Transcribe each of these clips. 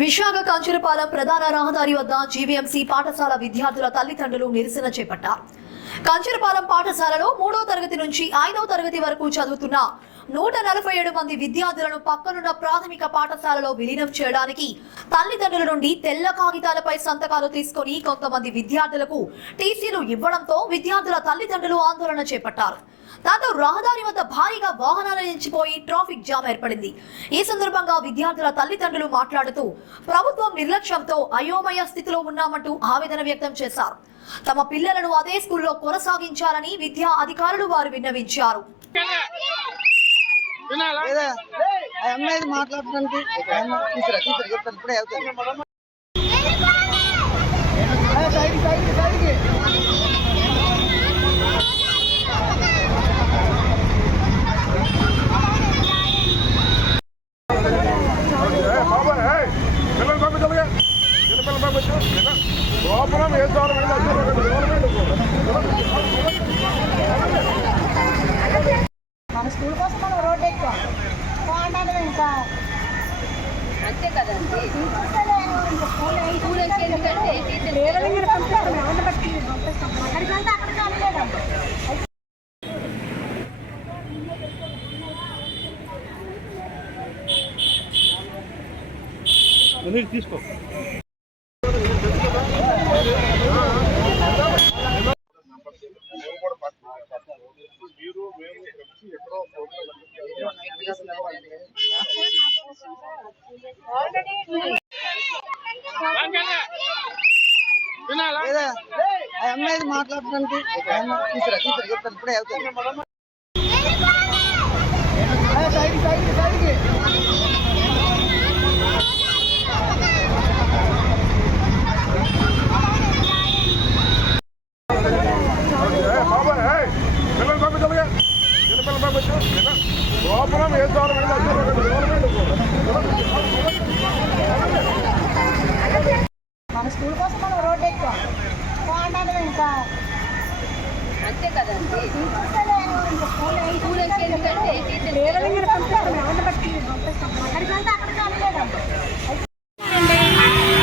విశాఖ కంచులపాలెం ప్రధాన రహదారి వద్ద జీవీఎంసీ పాఠశాల విద్యార్థుల తల్లిదండ్రులు నిరసన చేపట్టారు. కంచులపాలెం పాఠశాలలో 3వ తరగతి నుంచి 5వ తరగతి వరకు చదువుతున్న 147 మంది విద్యార్థులను పక్కనున్న ప్రాథమిక పాఠశాలలో విలీనం చేయడానికి తల్లిదండ్రుల నుండి తెల్ల కాగితాలపై సంతకాలు తీసుకుని కొంతమంది విద్యార్థులకు టీసీలు ఇవ్వడంతో విద్యార్థుల తల్లిదండ్రులు ఆందోళన చేపట్టారు. దాంతో రహదారి వద్ద భారీగా వాహనాలు నిలిచిపోయి ట్రాఫిక్ జామ్ ఏర్పడింది. ఈ సందర్భంగా విద్యార్థుల తల్లిదండ్రులు మాట్లాడుతూ ప్రభుత్వం నిర్లక్ష్యంతో అయోమయ స్థితిలో ఉన్నామంటూ ఆవేదన వ్యక్తం చేశారు. తమ పిల్లలను అదే స్కూల్లో కొనసాగించాలని విద్యా అధికారులు వారు విన్నవించారు. మన స్కూల్ కోసం మనం రోడ్డు ఎక్కువ ఇంకా అంతే కదండి. తీసుకో అమ్మాయి మాట్లాడడానికి ఇప్పుడే అవుతుంది. మన స్కూల్ కోసం మనం రోడ్డు ఎక్కువ ఇంకా అంతే కదండి.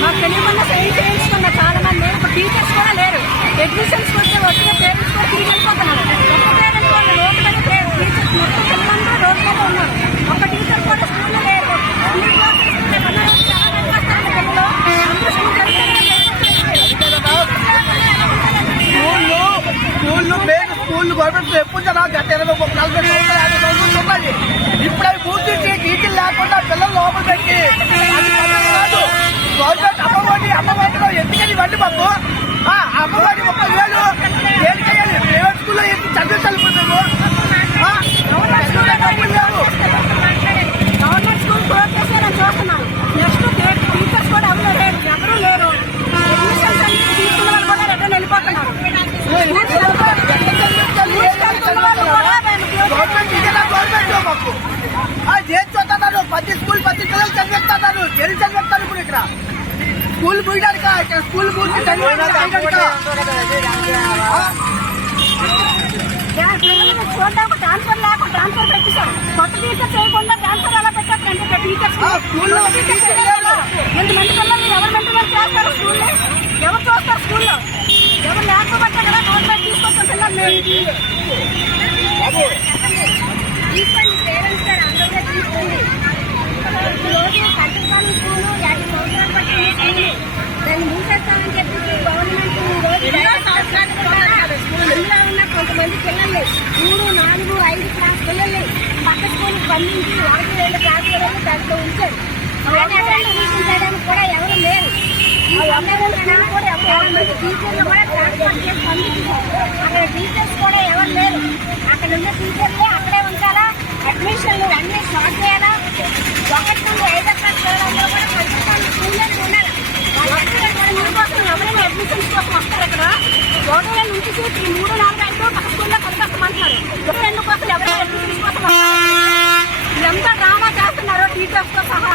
మాకు తెలియకుండా సైన్ చేయించుకున్న చాలా మంది టీచర్స్ కూడా లేరు. అడ్మిషన్స్ వస్తే పేరెంట్స్ కూడా తిరిగి వెళ్ళిపోతున్నారు. ఒక్క పేరెంట్ వాళ్ళు రోడ్డు మీద టీచర్స్ మొత్తం పిల్లలంతా రోడ్డు మీద ఉన్నారు. ఒక్క టీచర్ కూడా స్కూల్లో లేరు. స్కూల్ గవర్నమెంట్ ఎప్పుడు గత 40-50 సంవత్సరాలు ఉన్నాయి. ఇప్పుడు అవి పూర్తి టీచర్లు లేకుండా పిల్లలు లోపల పెట్టి గవర్నమెంట్ అమ్మఒడిలో ఎందుకని ఇవ్వండి మాకు. అమ్మఒడి 30,000 దేనికయ్యాలి? ప్రైవేట్ స్కూల్లో చదివించాలి. గవర్నమెంట్ స్కూల్లో డబ్బులు లేవు. గవర్నమెంట్ స్కూల్ క్లోజ్ చేశారని చూస్తున్నాను. నెక్స్ట్ టీచర్స్ కూడా ఎవరు లేరు. అడ్మిషన్స్ అన్ని తీసుకున్న వాళ్ళు కూడా రిటర్న్ వెళ్ళిపోతున్నారు. చేస్తున్నారు. ప్రతి స్కూల్ ప్రతి పిల్లలు చదివిస్తున్నారు. ఎన్ని చదివిస్తారు ఇప్పుడు ఇక్కడ స్కూల్ పోయడానికి ఇక్కడ స్కూల్ పూర్తి చూద్దాం. ట్రాన్స్ఫర్ లేకుండా ట్రాన్స్ఫర్ పెట్టేశారు. కొత్త టీచర్ చేయకుండా ట్రాన్స్ఫర్ ఎలా పెట్టారు? టీచర్స్ ఎంతమంది పిల్లలు ఎవరు మెయింటెనెన్స్ చేస్తారు? స్కూల్లో ఎవరు చూస్తారు? స్కూల్లో ఎవరు లేకపోతే కదా గవర్నమెంట్ తీసుకొచ్చిన పిల్లలు తీసుకోండి. పేరెంట్స్ గారు అందరూ తీసుకోండి. రోజు కంటిపాలెం స్కూల్ 50 సంవత్సరాలు పట్టింది. దాన్ని మూసేస్తామని చెప్పి గవర్నమెంట్ అందులో ఉన్న కొంతమంది పిల్లల్ని 3, 4, 5 క్లాస్ పిల్లల్ని పక్క స్కూల్కి పంపించి 1, 2 క్లాస్ పిల్లలు దాంట్లో ఉంచారు. చేయడానికి కూడా ఎవరు లేరు. టీచర్లు కూడా ట్రాన్స్ఫర్ చేసి పంపించారు. అక్కడ టీచర్స్ కూడా ఎవరు లేరు. అక్కడ ఉన్న టీచర్లే అక్కడే ఉంచాలా? అడ్మిషన్లు అన్ని స్టార్ట్ చేయాలా? 1 నుండి 5వ క్లాస్ పిల్లలందరూ కూడా ఖచ్చితంగా స్కూల్లో ఉండాలి. కోసం ఎవరైనా అడ్మిషన్స్ కోసం వస్తారు. ఇక్కడ గవర్నమెంట్ నుంచి 3, 4, 5 పక్క స్కూల్లో కలిపేస్తామంటున్నారు. 2 కోసం ఎవరైనా అడ్మిషన్స్ కోసం ఎంత డ్రామా చేస్తున్నారో టీచర్స్ తో సహా.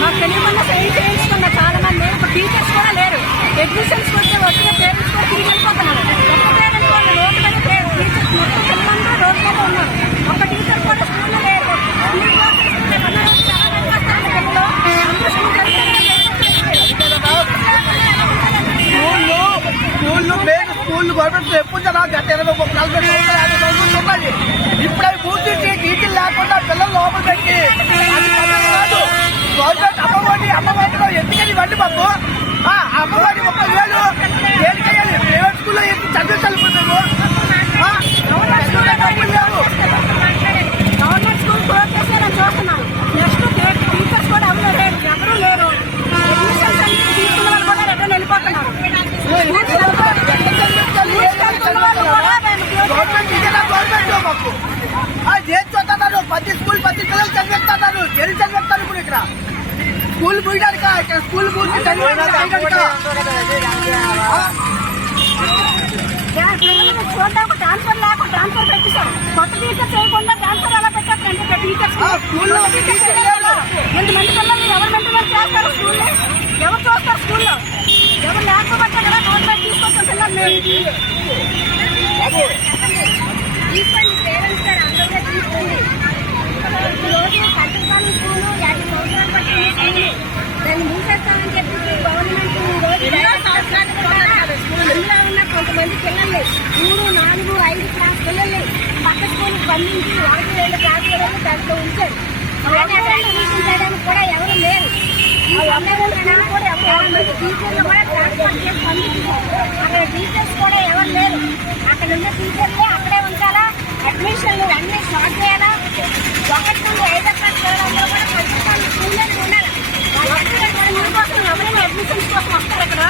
మాకు తెలియకుండా సైన్ చేయించుకున్న చాలా మంది టీచర్స్ కూడా లేరు. అడ్మిషన్స్ వస్తే పేరెంట్స్ కూడా తిరిగి వెళ్ళిపోతున్నారు. ఒక్క పేరెంట్ వాళ్ళు రోడ్డు మీద టీచర్స్ మొత్తం పిల్లలంతా రోడ్డు మీద ఉన్నారు. ఒక్క టీచర్ కూడా స్కూల్లో లేరు. చాలా స్కూల్ పోయడానిక ఇక్కడ స్కూల్ పూర్తి చూద్దాం ట్రాన్స్ఫర్ లేక ట్రాన్స్ఫర్ పెట్టిస్తారు కొత్త టీచర్ చేయకుండా ట్రాన్స్ఫర్ అలా పెట్టారంటే టీచర్స్ స్కూల్లో ఎంతమంది పిల్లలు ఎవరు మెయింటెనెన్స్ చేస్తారు స్కూల్లో ఎవరు చూస్తారు స్కూల్లో ఎవరు లేకపోతే కదా గవర్నమెంట్ తీసుకొచ్చిన పిల్లలు తీసుకోండి పేరెంట్స్ గారు అందరూ తీసుకోండి రోజు కంటకాలం స్కూల్ 50 సంవత్సరాలు పట్టిన స్కూల్ దాన్ని మూసేస్తామని చెప్పి గవర్నమెంట్ అందులో ఉన్న కొంతమంది పిల్లల్ని 3, 4, 5 క్లాస్ పిల్లల్ని పక్క స్కూల్కి పంపించి 1, 2 క్లాస్ పిల్లల్ని దాంట్లో ఉంచారు చేయడానికి కూడా ఎవరు లేరు కూడా టీచర్లు కూడా ట్రాన్స్ఫర్ చేసి పంపించారు అక్కడ టీచర్స్ కూడా ఎవరు లేరు అక్కడ ఉన్న టీచర్లే అక్కడే ఉంచాలా అడ్మిషన్లు అన్ని స్టార్ట్ చేయాలా 1 నుండి 5 క్లాస్ పిల్లలందరూ కూడా ఖచ్చితంగా స్కూల్లో ఉండాలి కోసం ఎవరైనా అడ్మిషన్స్ కోసం వస్తారు ఇక్కడ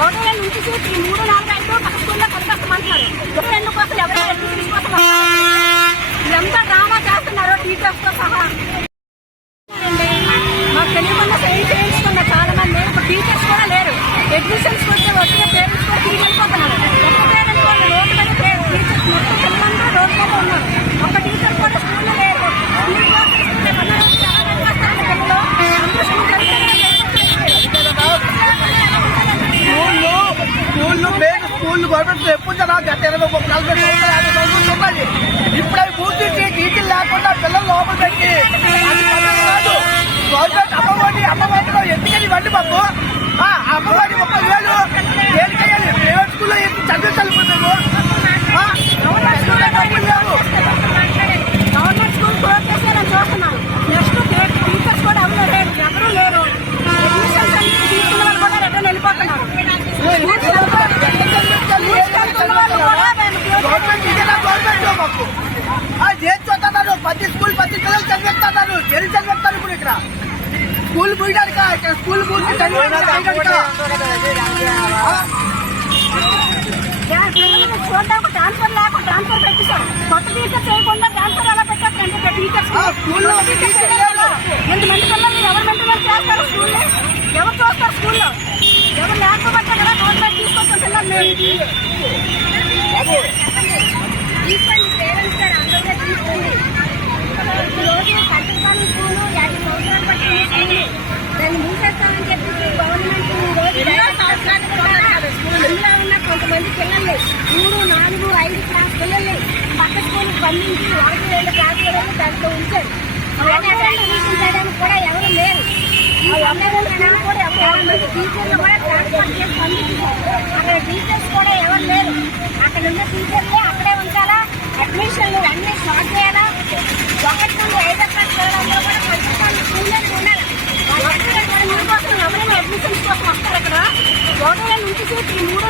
1 నుంచి 3, 4, 5 పక్క స్కూల్లో కలిపేస్తామంటున్నారు 2 కోసం ఎవరైనా అడ్మిషన్స్ కోసం ఎంత డ్రామా చేస్తున్నారు టీచర్స్ తో సహా మాకు తెలియకుండా సైన్ చేయించుకున్న చాలా మంది ఇప్పుడు టీచర్స్ కూడా లేరు అడ్మిషన్స్ వచ్చే వచ్చిన పేరెంట్స్ కూడా తిరిగి వెళ్ళిపోతున్నారు ఒక పేరెంట్స్ వాళ్ళు రోడ్డు మీద టీచర్స్ మొత్తం పిల్లలందరూ రోడ్డు మీద ఉన్నారు ఒక టీచర్ కూడా స్కూల్లో లేరు స్కూల్ గవర్నమెంట్ ఎప్పుడు గత 20, 40 సంవత్సరాలు ఉన్నాయి ఇప్పుడు అవి పూర్తి టీచర్లు లేకుండా పిల్లలు లోపల పెట్టి గవర్నమెంట్ అమ్మఒడిలో ఎందుకని ఇవ్వండి మాకు అమ్మఒడి 30,000 దేనికయ్యాలి ప్రైవేట్ స్కూల్లో చదివించాలి మేము గవర్నమెంట్ స్కూల్ క్లోజ్ చేశారని చూస్తున్నాను నెక్స్ట్ టీచర్స్ కూడా ఎవరు లేరు అడ్మిషన్స్ అన్ని తీసుకున్న వాళ్ళు కూడా రిటర్న్ వెళ్ళిపోతున్నారు గవర్నమెంట్ మాకు ఏం చూస్తున్నారు ప్రతి స్కూల్ ప్రతి పిల్లలు చదివిస్తున్నారు ఎన్ని చదివిస్తారు ఇప్పుడు ఇక్కడ స్కూల్ పోయడానిక ఇక్కడ స్కూల్ పూర్తి చూద్దాం ట్రాన్స్ఫర్ లేక ట్రాన్స్ఫర్ పెట్టిస్తారు కొత్త టీచర్ చేయకుండా ట్రాన్స్ఫర్ అలా పెట్టారంటే టీచర్స్ స్కూల్లో ఎంతమంది పిల్లలు ఎవరు మెయింటెనెన్స్ చేస్తారు స్కూల్లో ఎవరు చూస్తారు స్కూల్లో ఎవరు లేకపోతే కదా గవర్నమెంట్ తీసుకొచ్చిన పిల్లలు తీసుకోండి పేరెంట్స్ గారు అందరూ తీసుకోండి రోజు కంటకాలం స్కూల్ 50 సంవత్సరాలు పట్టిన స్కూల్ దాన్ని మూసేస్తామని చెప్పి గవర్నమెంట్ అందులో ఉన్న కొంతమంది పిల్లల్ని 3, 4, 5 క్లాస్ పిల్లల్ని పక్క స్కూల్కి పంపించి 1, 2 క్లాస్ పిల్లల్ని దాంట్లో ఉంచారు చేయడానికి కూడా ఎవరు లేరు కూడా ఎవరు టీచర్లు కూడా ట్రాన్స్ఫర్ చేసి పంపించారు అక్కడ టీచర్స్ కూడా ఎవరు లేరు అక్కడ ఉన్న టీచర్లే అక్కడే ఉంచాలా అడ్మిషన్లు అన్ని స్టార్ట్ చేయాలా 1 నుండి 5 క్లాస్ పిల్లలందరూ కూడా ఖచ్చితంగా స్కూల్లో ఉండాలి కోసం ఎవరైనా అడ్మిషన్స్ కోసం వస్తారు ఇక్కడ 1 నుంచి 3,